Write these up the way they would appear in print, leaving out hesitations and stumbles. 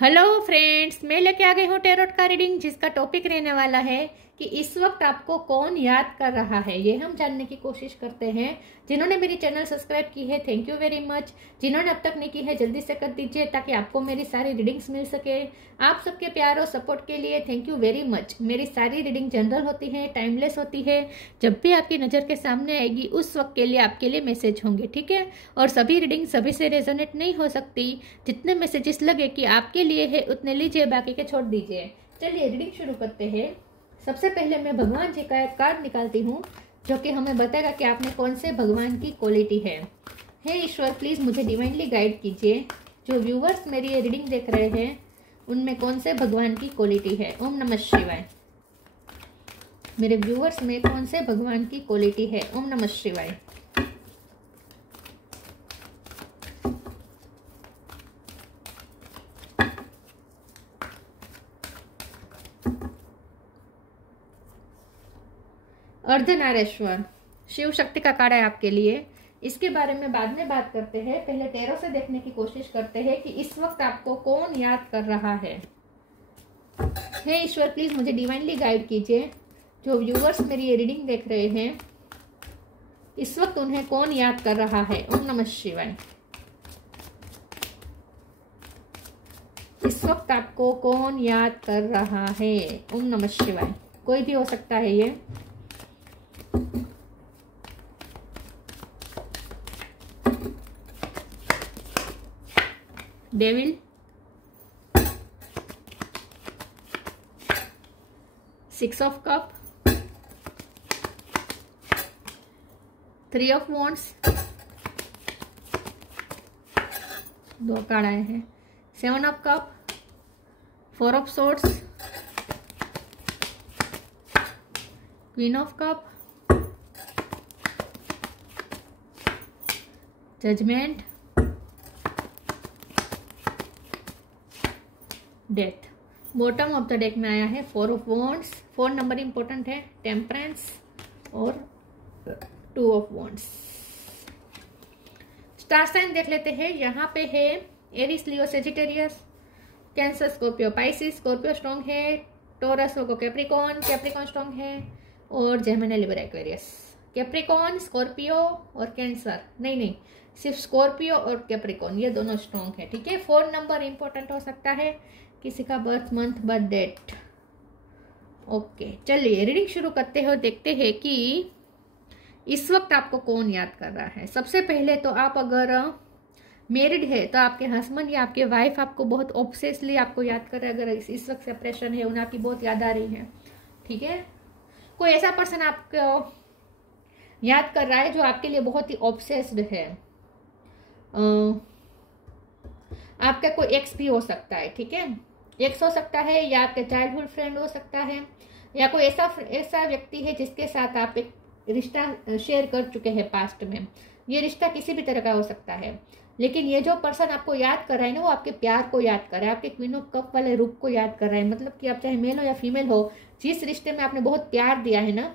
Hello friends, मैं लेके आ गई हूँ टैरोट का रीडिंग, जिसका टॉपिक रहने वाला है कि इस वक्त आपको कौन याद कर रहा है। ये हम जानने की कोशिश करते हैं। जिन्होंने मेरी चैनल सब्सक्राइब की है, थैंक यू वेरी मच। जिन्होंने अब तक नहीं की है, जल्दी से कर दीजिए ताकि आपको मेरी सारी रीडिंग्स मिल सके। आप सबके प्यार और सपोर्ट के लिए थैंक यू वेरी मच। मेरी सारी रीडिंग जनरल होती है, टाइमलेस होती है। जब भी आपकी नज़र के सामने आएगी उस वक्त के लिए आपके लिए मैसेज होंगे, ठीक है। और सभी रीडिंग सभी से रेजोनेट नहीं हो सकती। जितने मैसेजेस लगे कि आपके लिए है उतने लीजिए, बाकी के छोड़ दीजिए। चलिए रीडिंग शुरू करते हैं। सबसे पहले मैं भगवान जी का एक कार्ड निकालती हूँ जो कि हमें बताएगा कि आप में कौन से भगवान की क्वालिटी है। हे ईश्वर, प्लीज मुझे डिवाइनली गाइड कीजिए। जो व्यूवर्स मेरी ये रीडिंग देख रहे हैं उनमें कौन से भगवान की क्वालिटी है। ओम नमः शिवाय। मेरे व्यूवर्स में कौन से भगवान की क्वालिटी है। ओम नमः शिवाय। अर्धनारेश्वर शिव शक्ति का कार्ड है आपके लिए। इसके बारे में बाद में बात करते हैं, पहले टैरो से देखने की कोशिश करते हैं कि इस वक्त आपको कौन याद कर रहा है। हे ईश्वर, प्लीज मुझे डिवाइनली गाइड कीजिए। जो व्यूअर्स मेरी ये रीडिंग देख रहे हैं इस वक्त उन्हें कौन याद कर रहा है। ओम नमः शिवाय। इस वक्त आपको कौन याद कर रहा है। ओम नमः शिवाय। कोई भी हो सकता है ये। Devil, 6 of cup, 3 of wands, 2 card आए हैं, 7 of cup, 4 of swords, queen of cup, judgement, death. Bottom of the deck में आया है 4 ऑफ वॉन्ड्स, 4 नंबर इंपॉर्टेंट है, टेम्परेंस और 2 ऑफ वॉन्ड्स। स्टार साइन देख लेते हैं। यहाँ पे है Aries, Leo, Sagittarius, Cancer, Scorpio, Pisces. Scorpio strong है। टोरस को कैप्रिकॉन, कैप्रिकॉन स्ट्रॉन्ग है। और Gemini, Libra, Aquarius. Capricorn, Scorpio और कैंसर नहीं, सिर्फ स्कॉर्पियो और कैप्रिकॉन, ये दोनों स्ट्रॉन्ग है, ठीक है। 4 नंबर इंपॉर्टेंट हो सकता है, किसी का birth month, birth date. Okay, चलिए रीडिंग शुरू करते हैं और देखते हैं कि इस वक्त आपको कौन याद कर रहा है। सबसे पहले तो आप अगर मैरिड है तो आपके हस्बैंड या आपके वाइफ आपको बहुत ऑब्सेसली आपको याद कर रहे हैं। अगर इस वक्त सेपरेशन है, उन्हें आपकी बहुत याद आ रही है, ठीक है। कोई ऐसा पर्सन आपको याद कर रहा है जो आपके लिए बहुत ही ऑब्सेस्ड है। आपका कोई एक्स भी हो सकता है, ठीक है। एक्स हो सकता है या आपके चाइल्डहुड फ्रेंड हो सकता है, या कोई ऐसा व्यक्ति है जिसके साथ आप एक रिश्ता शेयर कर चुके हैं पास्ट में। ये रिश्ता किसी भी तरह का हो सकता है, लेकिन ये जो पर्सन आपको याद कर रहा है ना, वो आपके प्यार को याद कर रहा है, आपके क्वीन ऑफ कप वाले रूप को याद कर रहा है। मतलब कि आप चाहे मेल हो या फीमेल हो, जिस रिश्ते में आपने बहुत प्यार दिया है ना,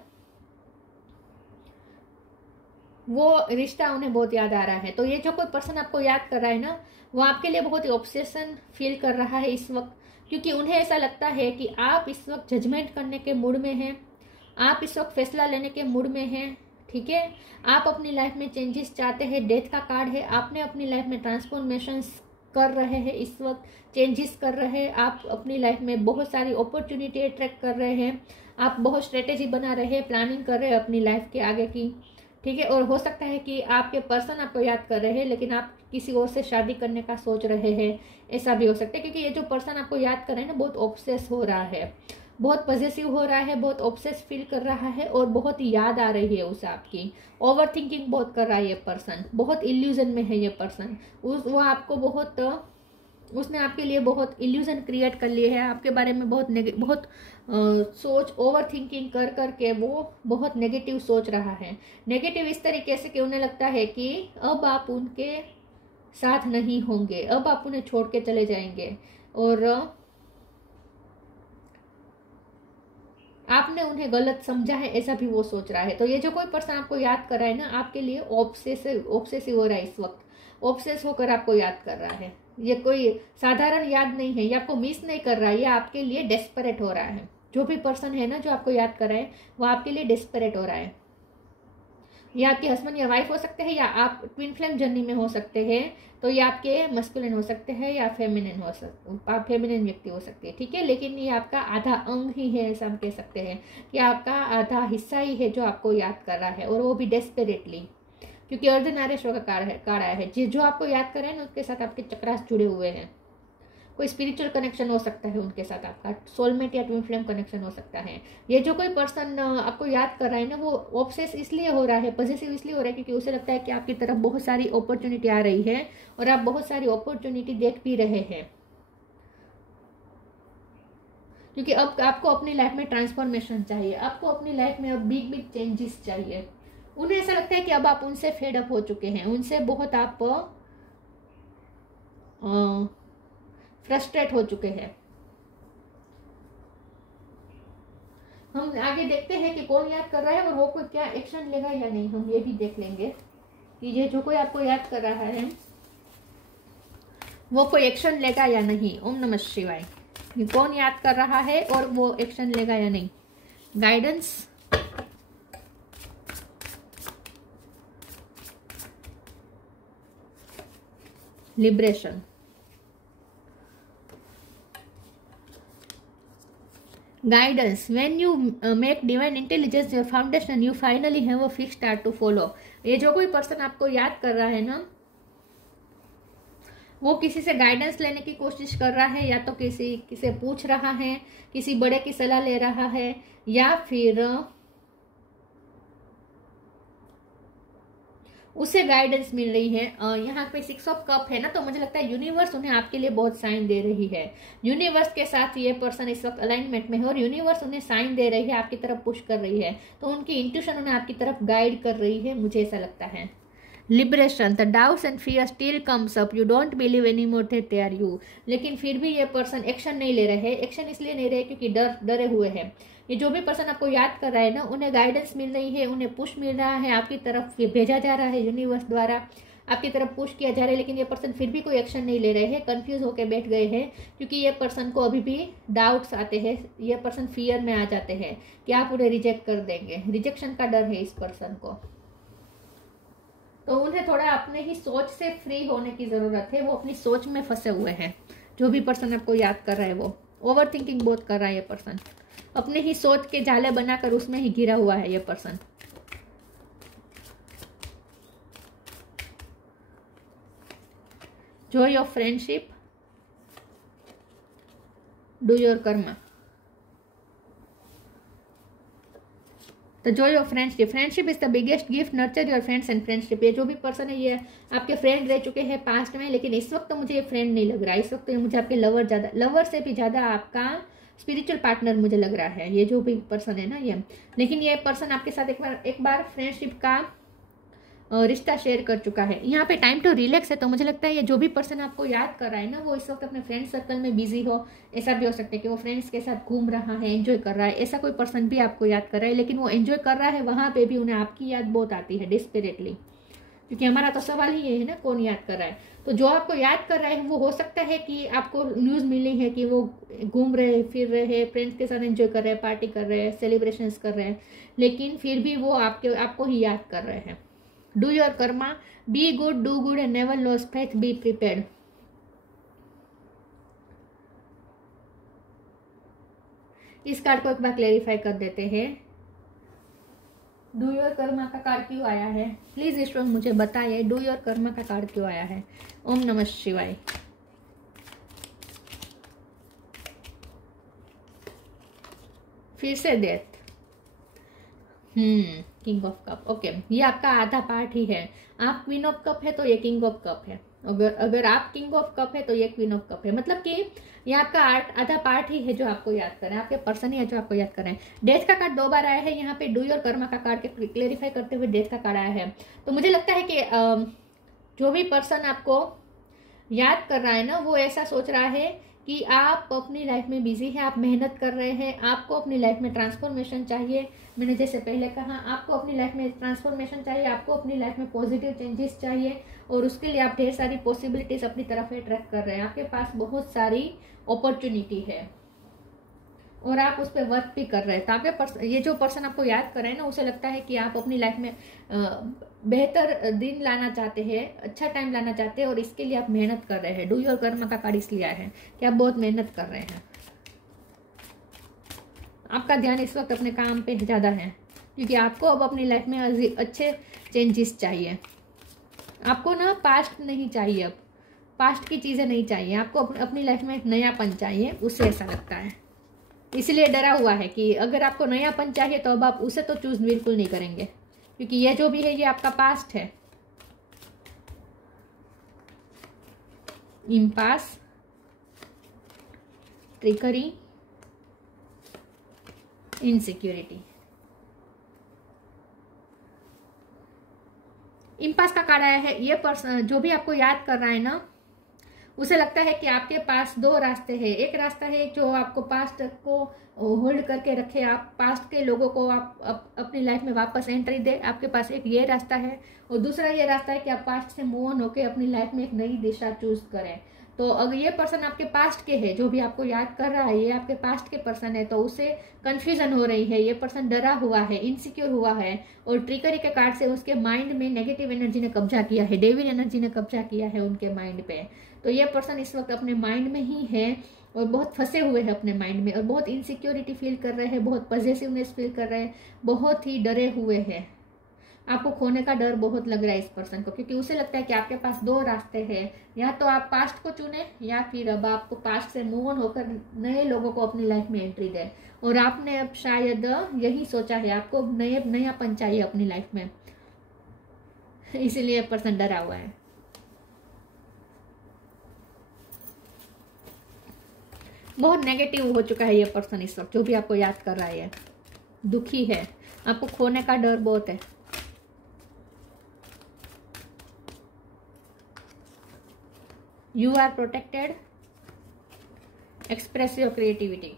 वो रिश्ता उन्हें बहुत याद आ रहा है। तो ये जो कोई पर्सन आपको याद कर रहा है ना, वो आपके लिए बहुत ही ऑब्सेशन फील कर रहा है इस वक्त, क्योंकि उन्हें ऐसा लगता है कि आप इस वक्त जजमेंट करने के मूड में हैं, आप इस वक्त फैसला लेने के मूड में हैं, ठीक है। आप अपनी लाइफ में चेंजेस चाहते हैं। डेथ का कार्ड है। आपने अपनी लाइफ में ट्रांसफॉर्मेशंस कर रहे हैं, इस वक्त चेंजेस कर रहे हैं। आप अपनी लाइफ में बहुत सारी अपॉर्चुनिटी अट्रैक्ट कर रहे हैं। आप बहुत स्ट्रेटेजी बना रहे हैं, प्लानिंग कर रहे हैं अपनी लाइफ के आगे की, ठीक है। और हो सकता है कि आपके पर्सन आपको याद कर रहे हैं लेकिन आप किसी और से शादी करने का सोच रहे हैं, ऐसा भी हो सकता है। क्योंकि ये जो पर्सन आपको याद कर रहे हैं ना, बहुत ऑब्सेस हो रहा है, बहुत पॉजिटिव हो रहा है, बहुत ऑब्सेस फील कर रहा है और बहुत याद आ रही है उसे आपकी। ओवर थिंकिंग बहुत कर रहा है ये पर्सन, बहुत इल्यूजन में है ये पर्सन। वो आपको बहुत, उसने आपके लिए बहुत इल्यूजन क्रिएट कर लिए है आपके बारे में। बहुत सोच, ओवर थिंकिंग कर करके वो बहुत नेगेटिव सोच रहा है। नेगेटिव इस तरीके से कि उन्हें लगता है कि अब आप उनके साथ नहीं होंगे, अब आप उन्हें छोड़ के चले जाएंगे और आपने उन्हें गलत समझा है, ऐसा भी वो सोच रहा है। तो ये जो कोई पर्सन आपको याद कर रहा है ना, आपके लिए ऑब्सेसिव हो रहा है इस वक्त, ऑब्सेस होकर आपको याद कर रहा है, ये कोई साधारण याद नहीं है, ये आपको मिस नहीं कर रहा है, ये आपके लिए डेस्परेट हो रहा है। जो भी पर्सन है ना जो आपको याद कर रहा है वो आपके लिए डेस्परेट हो रहा है। ये आपके हस्बैंड या वाइफ हो सकते हैं, या आप ट्विन फ्लेम जर्नी में हो सकते हैं, तो ये आपके मस्कुलिन हो सकते हैं या फेमिनिन हो सकते, आप फेमिनिन व्यक्ति हो सकते हैं, ठीक है। लेकिन ये आपका आधा अंग ही है, ऐसा हम कह सकते हैं कि आपका आधा हिस्सा ही है जो आपको याद कर रहा है, और वो भी डेस्परेटली, क्योंकि अर्धनारीश्वर का कार्ड आया है। जो आपको याद कर रहे हैं ना उसके साथ आपके चक्रास जुड़े हुए हैं। कोई स्पिरिचुअल कनेक्शन हो सकता है उनके साथ, आपका सोलमेट या ट्विन फ्लेम कनेक्शन हो सकता है। ये जो कोई पर्सन आपको याद कर रहा है ना वो ऑब्सेस इसलिए हो रहा है, पॉजिटिव इसलिए हो रहा है क्योंकि उसे लगता है कि आपकी तरफ बहुत सारी अपॉर्चुनिटी आ रही है और आप बहुत सारी अपॉर्चुनिटी देख भी रहे हैं, क्योंकि अब आपको अपनी लाइफ में ट्रांसफॉर्मेशन चाहिए, आपको अपनी लाइफ में अब बिग बिग चेंजेस चाहिए। उन्हें ऐसा लगता है कि अब आप उनसे फेड अप हो चुके हैं, उनसे बहुत आप फ्रस्ट्रेट हो चुके हैं। हम आगे देखते हैं कि कौन याद कर रहा है और वो कोई क्या एक्शन लेगा या नहीं, हम ये भी देख लेंगे कि ये जो कोई आपको याद कर रहा है वो कोई एक्शन लेगा या नहीं। ओम नमः शिवाय। कौन याद कर रहा है और वो एक्शन लेगा या नहीं। Guidance, liberation, guidance. When you make divine intelligence your foundation, you finally have a fixed star to follow. ये जो कोई पर्सन आपको याद कर रहा है ना वो किसी से गाइडेंस लेने की कोशिश कर रहा है, या तो किसी से पूछ रहा है, किसी बड़े की सलाह ले रहा है, या फिर उसे गाइडेंस मिल रही है। यहाँ पे 6 ऑफ कप है ना, तो मुझे लगता है यूनिवर्स उन्हें आपके लिए बहुत साइन दे रही है। यूनिवर्स के साथ ये पर्सन इस वक्त अलाइनमेंट में है और यूनिवर्स उन्हें साइन दे रही है, आपकी तरफ पुश कर रही है, तो उनकी इंट्यूशन उन्हें आपकी तरफ गाइड कर रही है, मुझे ऐसा लगता है। Liberation, the doubts and fear still comes up, you don't believe any more that they are you. लेकिन फिर भी ये पर्सन एक्शन नहीं ले रहे हैं। एक्शन इसलिए नहीं रहे क्योंकि डरे हुए हैं। ये जो भी पर्सन आपको याद कर रहा है ना उन्हें गाइडेंस मिल रही है, उन्हें पुश मिल रहा है, आपकी तरफ ये भेजा जा रहा है, यूनिवर्स द्वारा आपकी तरफ पुश किया जा रहा है। लेकिन ये पर्सन फिर भी कोई एक्शन नहीं ले रहे हैं, कंफ्यूज होकर बैठ गए हैं, क्योंकि ये पर्सन को अभी भी डाउट्स आते हैं। ये पर्सन फियर में आ जाते हैं कि आप उन्हें रिजेक्ट कर देंगे। रिजेक्शन का डर है इस पर्सन को, तो उन्हें थोड़ा अपने ही सोच से फ्री होने की जरूरत है। वो अपनी सोच में फंसे हुए हैं। जो भी पर्सन आपको याद कर रहा है वो ओवर थिंकिंग बहुत कर रहा है। ये पर्सन अपने ही सोच के जाले बनाकर उसमें ही घिरा हुआ है ये person. Joy of friendship, do your Karma. The Joy of friendship, friendship is the biggest gift, nurture your friends and friendship. ये जो भी पर्सन है ये आपके फ्रेंड रह चुके हैं पास्ट में, लेकिन इस वक्त तो मुझे ये फ्रेंड नहीं लग रहा। इस वक्त तो मुझे आपके लवर से भी ज्यादा आपका स्पिरिचुअल पार्टनर मुझे लग रहा है, ये जो भी पर्सन है ना ये। लेकिन ये पर्सन आपके साथ एक बार फ्रेंडशिप का रिश्ता शेयर कर चुका है। यहाँ पे टाइम टू रिलैक्स है, तो मुझे लगता है ये जो भी पर्सन आपको याद कर रहा है ना वो इस वक्त अपने फ्रेंड सर्कल में बिजी हो। ऐसा भी हो सकता है कि वो फ्रेंड्स के साथ घूम रहा है, एंजॉय कर रहा है। ऐसा कोई पर्सन भी आपको याद कर रहा है, लेकिन वो एंजॉय कर रहा है वहां पे भी उन्हें आपकी याद बहुत आती है डिस्परेटली, क्योंकि हमारा तो सवाल ही ये है ना कौन याद कर रहा है। तो जो आपको याद कर रहा है वो हो सकता है कि आपको न्यूज मिली है कि वो घूम रहे फिर रहे, फ्रेंड्स के साथ एंजॉय कर रहे हैं, पार्टी कर रहे हैं, सेलिब्रेशंस कर रहे हैं, लेकिन फिर भी वो आपको ही याद कर रहे हैं। Do your Karma, be good, do good and never loss faith, be prepared. इस कार्ड को एक बार क्लेरिफाई कर देते हैं। डू योर कर्मा का कार्ड क्यों आया है, प्लीज ईश्वर मुझे बताइए डू योर कर्मा का कार्ड क्यों आया है। ओम नमः शिवाय। फिर से death, king of cup. Okay, ये आपका आधा पार्ट ही है। आप क्वीन ऑफ कप है तो ये किंग ऑफ कप है। अगर आप किंग ऑफ कप है तो ये क्वीन ऑफ कप है। मतलब कि ये आपका आधा पार्ट ही है जो आपको याद कर रहे हैं, आपके पर्सन ही है जो आपको याद कर रहे हैं। डेथ का कार्ड 2 बार आया है यहाँ पे। डू योर कर्मा का कार्ड के क्लेरिफाई करते हुए डेथ का कार्ड आया है। तो मुझे लगता है कि जो भी पर्सन आपको याद कर रहा है ना, वो ऐसा सोच रहा है कि आप अपनी लाइफ में बिजी हैं, आप मेहनत कर रहे हैं, आपको अपनी लाइफ में ट्रांसफॉर्मेशन चाहिए। मैंने जैसे पहले कहा, आपको अपनी लाइफ में ट्रांसफॉर्मेशन चाहिए, आपको अपनी लाइफ में पॉजिटिव चेंजेस चाहिए, और उसके लिए आप ढेर सारी पॉसिबिलिटीज अपनी तरफ अट्रैक्ट कर रहे हैं। आपके पास बहुत सारी अपॉर्चुनिटी है और आप उस पर वर्क भी कर रहे हैं। तो आपके ये जो पर्सन आपको याद कर रहे हैं ना, उसे लगता है कि आप अपनी लाइफ में बेहतर दिन लाना चाहते हैं, अच्छा टाइम लाना चाहते हैं, और इसके लिए आप मेहनत कर रहे हैं। डू योर कर्म का कार्ड इसलिए आया है कि आप बहुत मेहनत कर रहे हैं। आपका ध्यान इस वक्त अपने काम पे ज़्यादा है, क्योंकि आपको अब अपनी लाइफ में अच्छे चेंजेस चाहिए। आपको ना पास्ट नहीं चाहिए, अब पास्ट की चीज़ें नहीं चाहिए, आपको अपनी लाइफ में एक नयापन चाहिए, उससे ऐसा लगता है। इसलिए डरा हुआ है कि अगर आपको नयापन चाहिए तो अब आप उसे तो चूज बिल्कुल नहीं करेंगे, क्योंकि ये जो भी है ये आपका पास्ट है। Impasse, trickery, insecurity. इम्पास का कार्ड आया है। ये पर्सन जो भी आपको याद कर रहा है ना, उसे लगता है कि आपके पास दो रास्ते हैं। एक रास्ता है जो आपको पास्ट को होल्ड करके रखे, आप पास्ट के लोगों को आप अपनी लाइफ में वापस एंट्री दे, आपके पास एक ये रास्ता है। और दूसरा ये रास्ता है कि आप पास्ट से मूव ऑन होकर अपनी लाइफ में एक नई दिशा चूज करें। तो अगर ये पर्सन आपके पास्ट के है, जो भी आपको याद कर रहा है, ये आपके पास्ट के पर्सन है, तो उसे कंफ्यूजन हो रही है, ये पर्सन डरा हुआ है, इनसिक्योर हुआ है, और ट्रिकरी के कार्ड से उसके माइंड में नेगेटिव एनर्जी ने कब्जा किया है, डेविल एनर्जी ने कब्जा किया है उनके माइंड पे। तो ये पर्सन इस वक्त अपने माइंड में ही है और बहुत फंसे हुए हैं अपने माइंड में, और बहुत इनसिक्योरिटी फील कर रहे हैं, बहुत पॉजिटिवनेस फील कर रहे हैं, बहुत ही डरे हुए हैं। आपको खोने का डर बहुत लग रहा है इस पर्सन को, क्योंकि उसे लगता है कि आपके पास दो रास्ते हैं, या तो आप पास्ट को चुने, या फिर अब आपको पास्ट से मूव ऑन होकर नए लोगों को अपनी लाइफ में एंट्री दे। और आपने अब शायद यही सोचा है, आपको नयापन चाहिए अपनी लाइफ में, इसीलिए पर्सन डरा हुआ है। बहुत नेगेटिव हो चुका है ये पर्सन इस वक्त, जो भी आपको याद कर रहा है, दुखी है, आपको खोने का डर बहुत है। You are protected. Express your creativity.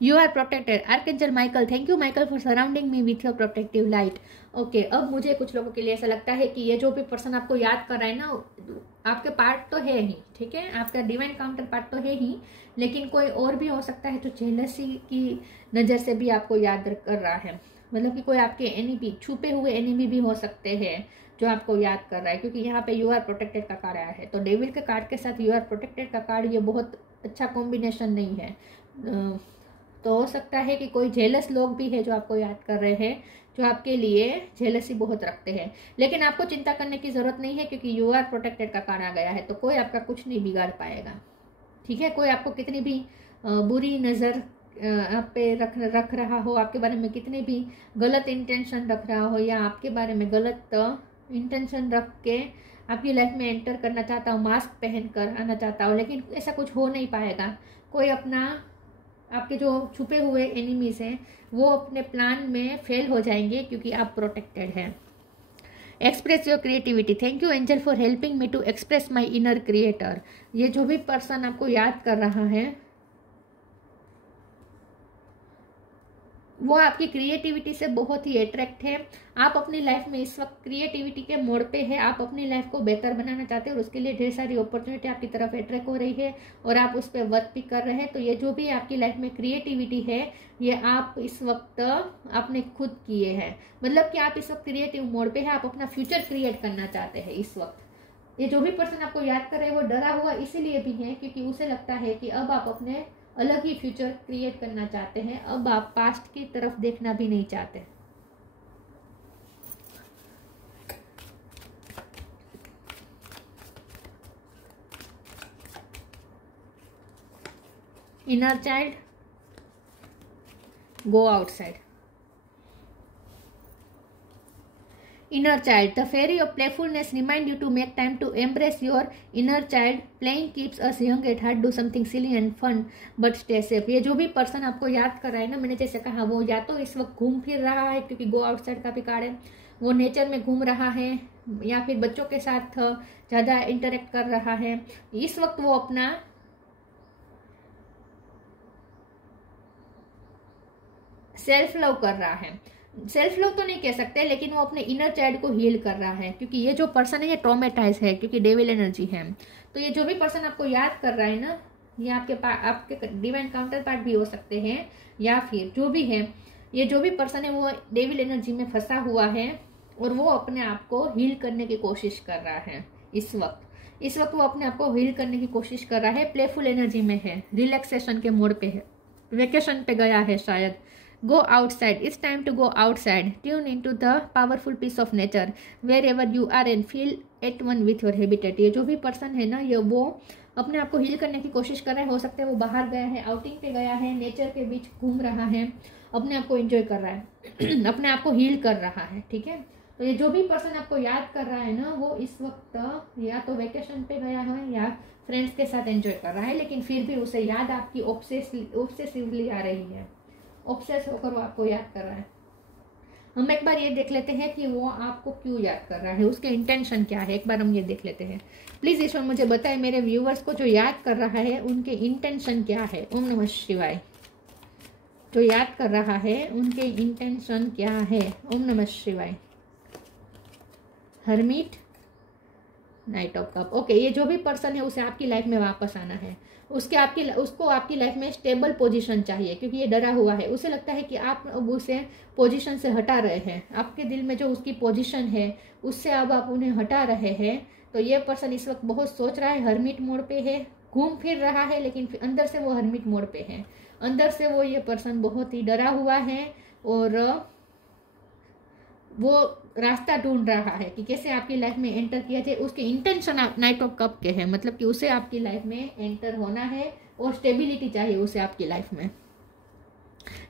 You are protected. Archangel Michael, thank you Michael for surrounding me with your protective light. Okay, अब मुझे कुछ लोगों के लिए ऐसा लगता है कि ये जो भी पर्सन आपको याद कर रहा है ना, आपके पार्ट तो है ही, ठीक है, आपका डिवाइन काउंटर पार्ट तो है ही, लेकिन कोई और भी हो सकता है जो जेलसी की नज़र से भी आपको याद कर रहा है। मतलब कि कोई आपके एनिमी, छुपे हुए एनिमी भी हो सकते हैं जो आपको याद कर रहा है, क्योंकि यहाँ पे यू आर प्रोटेक्टेड का कार्ड आया है। तो डेविल के कार्ड के साथ यू आर प्रोटेक्टेड का कार्ड, ये बहुत अच्छा कॉम्बिनेशन नहीं है। तो हो सकता है कि कोई जेलस लोग भी है जो आपको याद कर रहे हैं, जो आपके लिए जेलसी बहुत रखते हैं, लेकिन आपको चिंता करने की जरूरत नहीं है, क्योंकि यू आर प्रोटेक्टेड का कार्ड आ गया है। तो कोई आपका कुछ नहीं बिगाड़ पाएगा, ठीक है। कोई आपको कितनी भी बुरी नज़र आप पे रख रहा हो, आपके बारे में कितने भी गलत इंटेंशन रख रहा हो, या आपके बारे में गलत इंटेंशन रख के आपकी लाइफ में एंटर करना चाहता हो, मास्क पहन कर आना चाहता हो, लेकिन ऐसा कुछ हो नहीं पाएगा। कोई अपना, आपके जो छुपे हुए एनिमीज हैं वो अपने प्लान में फेल हो जाएंगे, क्योंकि आप प्रोटेक्टेड हैं। Express your creativity. Thank you angel for helping me to express my inner creator. ये जो भी पर्सन आपको याद कर रहा है, वो आपकी क्रिएटिविटी से बहुत ही अट्रैक्ट है। आप अपनी लाइफ में इस वक्त क्रिएटिविटी के मोड़ पे है, आप अपनी लाइफ को बेहतर बनाना चाहते हैं, और उसके लिए ढेर सारी अपॉर्चुनिटी आपकी तरफ अट्रैक्ट हो रही है, और आप उस पर वर्क भी कर रहे हैं। तो ये जो भी आपकी लाइफ में क्रिएटिविटी है, ये आप इस वक्त आपने खुद किए हैं। मतलब कि आप इस वक्त क्रिएटिव मोड पे है, आप अपना फ्यूचर क्रिएट करना चाहते हैं इस वक्त। ये जो भी पर्सन आपको याद कर रहे हैं वो डरा हुआ इसीलिए भी है, क्योंकि उसे लगता है कि अब आप अपने अलग ही फ्यूचर क्रिएट करना चाहते हैं, अब आप पास्ट की तरफ देखना भी नहीं चाहते। Inner child, go outside. inner child. The fairy of playfulness remind you to make time to embrace your inner child. Playing keeps us young at heart. Do something silly and fun but stay safe. ये जो भी person आपको याद कर रहा है ना, मैंने जैसे कहा, वो या तो इस वक्त घूम फिर रहा है क्योंकि गो आउटसाइड का भी कार्ड है, वो नेचर में घूम रहा है, या फिर बच्चों के साथ ज़्यादा इंटरेक्ट कर रहा है। इस वक्त वो अपना सेल्फ लव कर रहा है। सेल्फ लव तो नहीं कह सकते, लेकिन वो अपने इनर चाइल्ड को हील कर रहा है, क्योंकि ये जो पर्सन है ये ट्रॉमेटाइज है, क्योंकि डेविल एनर्जी है। तो ये जो भी पर्सन आपको याद कर रहा है ना, ये आपके डिवाइन काउंटर पार्ट भी हो सकते हैं, या फिर जो भी है, ये जो भी पर्सन है वो डेविल एनर्जी में फंसा हुआ है और वो अपने आप को हील करने की कोशिश कर रहा है। इस वक्त वो अपने आप को हील करने की कोशिश कर रहा है, प्लेफुल एनर्जी में है, रिलैक्सेशन के मोड पे है, वेकेशन पे गया है शायद। Go outside. It's time to go outside. Tune into the powerful piece of nature wherever you are and feel at one with your habitat. ये जो भी पर्सन है ना, ये वो अपने आप को हील करने की कोशिश कर रहा है। हो सकता है वो बाहर गया है, आउटिंग पे गया है, नेचर के बीच घूम रहा है, अपने आप को एंजॉय कर रहा है अपने आप को हील कर रहा है। ठीक है, तो ये जो भी पर्सन आपको याद कर रहा है ना, वो इस वक्त या तो वेकेशन पे गया है या फ्रेंड्स के साथ एंजॉय कर रहा है, लेकिन फिर भी उसे याद आपकी ऑब्सेसिवली आ रही है, ऑब्सेस होकर वो आपको याद कर रहा है। हम एक बार ये देख लेते हैं कि वो आपको क्यों याद कर रहा है, उसके इंटेंशन क्या है, एक बार हम ये देख लेते हैं। प्लीज ईश्वर मुझे बताए, मेरे व्यूवर्स को जो याद कर रहा है उनके इंटेंशन क्या है। ओम नमः शिवाय। जो याद कर रहा है उनके इंटेंशन क्या है। ओम नमः शिवाय। Hermit, night of cup. Okay, ये जो भी पर्सन है उसे आपकी लाइफ में वापस आना है, उसको आपकी लाइफ में स्टेबल पोजीशन चाहिए, क्योंकि ये डरा हुआ है। उसे लगता है कि आप अब उसे पोजीशन से हटा रहे हैं, आपके दिल में जो उसकी पोजीशन है उससे अब आप उन्हें हटा रहे हैं। तो ये पर्सन इस वक्त बहुत सोच रहा है, हर्मिट मोड पे है, घूम फिर रहा है, लेकिन अंदर से वो हर्मिट मोड पे है। अंदर से वो ये पर्सन बहुत ही डरा हुआ है और वो रास्ता ढूंढ रहा है कि कैसे आपकी लाइफ में एंटर किया जाए। उसके इंटेंशन नाइट ऑफ कप के हैं, मतलब कि उसे आपकी लाइफ में एंटर होना है और स्टेबिलिटी चाहिए उसे आपकी लाइफ में।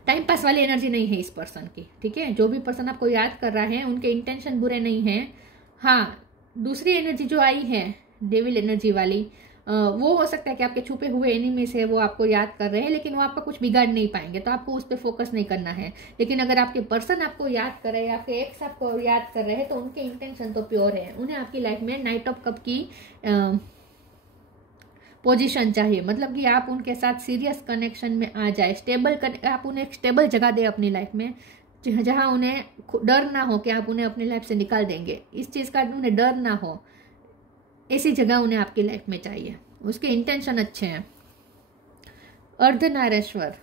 टाइम पास वाली एनर्जी नहीं है इस पर्सन की। ठीक है, जो भी पर्सन आपको याद कर रहा है उनके इंटेंशन बुरे नहीं हैं। हाँ, दूसरी एनर्जी जो आई है डेविल एनर्जी वाली, वो हो सकता है कि आपके छुपे हुए एनिमी से वो आपको याद कर रहे हैं, लेकिन वो आपका कुछ बिगाड़ नहीं पाएंगे, तो आपको उस पर फोकस नहीं करना है। लेकिन अगर आपके पर्सन आपको याद कर रहे हैं, आपके एक्स आपको याद कर रहे हैं, तो उनके इंटेंशन तो प्योर है। उन्हें आपकी लाइफ में नाइट ऑफ कप की पोजीशन चाहिए, मतलब कि आप उनके साथ सीरियस कनेक्शन में आ जाए, आप उन्हें एक स्टेबल जगह दें अपनी लाइफ में, जहाँ उन्हें डर ना हो कि आप उन्हें अपनी लाइफ से निकाल देंगे, इस चीज़ का उन्हें डर ना हो, ऐसी जगह उन्हें आपकी लाइफ में चाहिए। उसके इंटेंशन अच्छे हैं। Ardhanarishvara,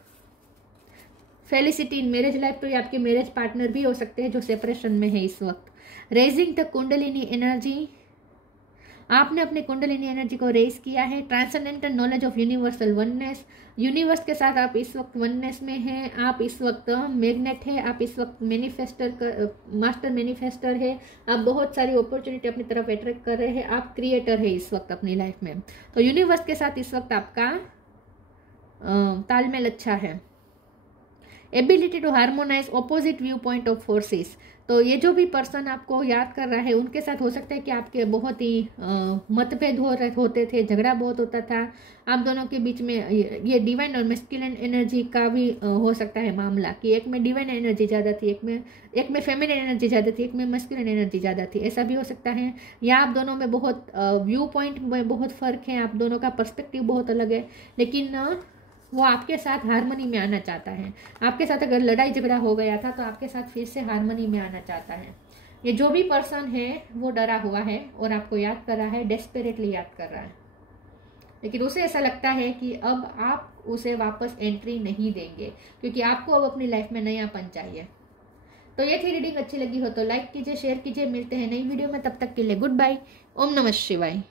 felicity in marriage life, तो ये आपके मैरिज पार्टनर भी हो सकते हैं जो सेपरेशन में है इस वक्त। रेजिंग द कुंडलिनी एनर्जी, आपने अपने कुंडलिनी एनर्जी को रेज किया है। Transcendental knowledge of universal oneness, universe के साथ आप इस वक्त वननेस में हैं, आप इस वक्त मैग्नेट है, आप इस वक्त मास्टर मैनिफेस्टर है, आप बहुत सारी अपॉर्चुनिटी अपनी तरफ अट्रैक्ट कर रहे हैं, आप क्रिएटर है इस वक्त अपनी लाइफ में। तो यूनिवर्स के साथ इस वक्त आपका तालमेल अच्छा है। Ability to harmonise opposite view point of forces, तो ये जो भी पर्सन आपको याद कर रहा है उनके साथ हो सकता है कि आपके बहुत ही मतभेद होते थे, झगड़ा बहुत होता था आप दोनों के बीच में। ये डिवाइन और मैस्कुलिन एनर्जी का भी हो सकता है मामला, कि एक में डिवाइन एनर्जी ज़्यादा थी, एक में फेमिनिन एनर्जी ज़्यादा थी, एक में मैस्कुलिन एनर्जी ज़्यादा थी, ऐसा भी हो सकता है। या आप दोनों में बहुत व्यू पॉइंट में बहुत फ़र्क है, आप दोनों का पर्सपेक्टिव बहुत अलग है, लेकिन वो आपके साथ हारमोनी में आना चाहता है। आपके साथ अगर लड़ाई झगड़ा हो गया था तो आपके साथ फिर से हारमोनी में आना चाहता है। ये जो भी पर्सन है वो डरा हुआ है और आपको याद कर रहा है, डेस्परेटली याद कर रहा है, लेकिन उसे ऐसा लगता है कि अब आप उसे वापस एंट्री नहीं देंगे, क्योंकि आपको अब अपनी लाइफ में नयापन चाहिए। तो ये थी रीडिंग, अच्छी लगी हो तो लाइक कीजिए, शेयर कीजिए। मिलते हैं नई वीडियो में, तब तक के लिए गुड बाय। ओम नमः शिवाय।